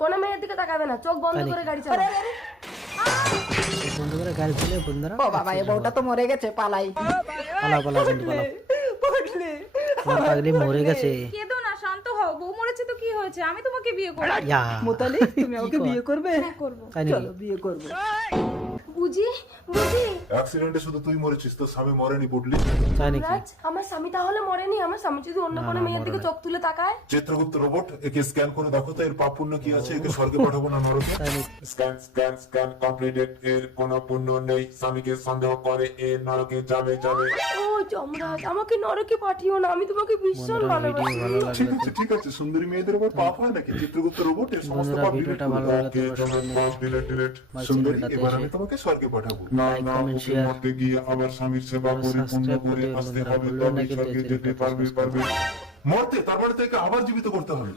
কোনো মেয়ের দিকে তাকাবে না, চোখ বন্ধ করে গাড়ি চালাও। বন্ধ করে গাড়ি চলে বন্ধুরা। ও বাবা, এই বউটা তো মরে গেছে, পালাই। পালাও পালাও বন্ধু পালাও। পাগলি। তোমার পাগলি মরে গেছে। কেঁদো না, শান্ত হও। বউ মরেছে তো কি হয়েছে, আমি তোমাকে বিয়ে করব। ইয়া মুতালি, তুমি আমাকে বিয়ে করবে? হ্যাঁ, করব। তাই নাকি? চলো বিয়ে করবো। বুঝি বুঝি অ্যাক্সিডেন্টে শুধু তুই মরেছিস, তোর স্বামী মরেনি পুটলি। তাই নাকি? রাজ, আমার স্বামী তাহলে মরেনি? আমার স্বামী যদি অন্য কোনো মেয়ের দিকে চোখ তুলে তাকায়? চিত্রগুপ্ত রোবট, একে স্ক্যান করে দেখো তো এর পাপ পুণ্য কি আছে, একে স্বর্গে পাঠাবো না নরকে। তাই নাকি? স্ক্যান স্ক্যান স্ক্যান কমপ্লিটেড, এর কোনো পুণ্য নেই, স্বামীকে সন্দেহ করে এ নরকে যাবে যাবে। ও যমরাজ, আমাকে নরকে পাঠিও না, আমি তোমাকে ভীষণ বন্ধুরা ভিডিও ভালোবাসি। ভালো ঠিক লাগলে আছে ঠিক আছে, সুন্দরী মেয়েদের উপর পাপ হয় নাকি? চিত্রগুপ্ত রোবট এর সমস্ত বন্ধুরা পাপ ভিডিওটা delete ভালো করে দাও। লাগলে এ তোমার পাপ ডিলেট ডিলেট। আমার সুন্দরী, চ্যানেলটাতে এবার এসে আমি তোমাকে স্বর্গে পাঠাবো। না লাইক, না, কমেন্ট, ওকে শেয়ার, মরতে গিয়ে আবার স্বামীর সেবা করে পুণ্য সাবস্ক্রাইব করে করতে আসতে বন্ধুরা হবে, ভুলবেন না তবেই কিন্তু স্বর্গে এই যেতে চ্যানেলটা পারবে সাবস্ক্রাইব পারবে। মরতে তারপরে থেকে আবার জীবিত করতে হবে।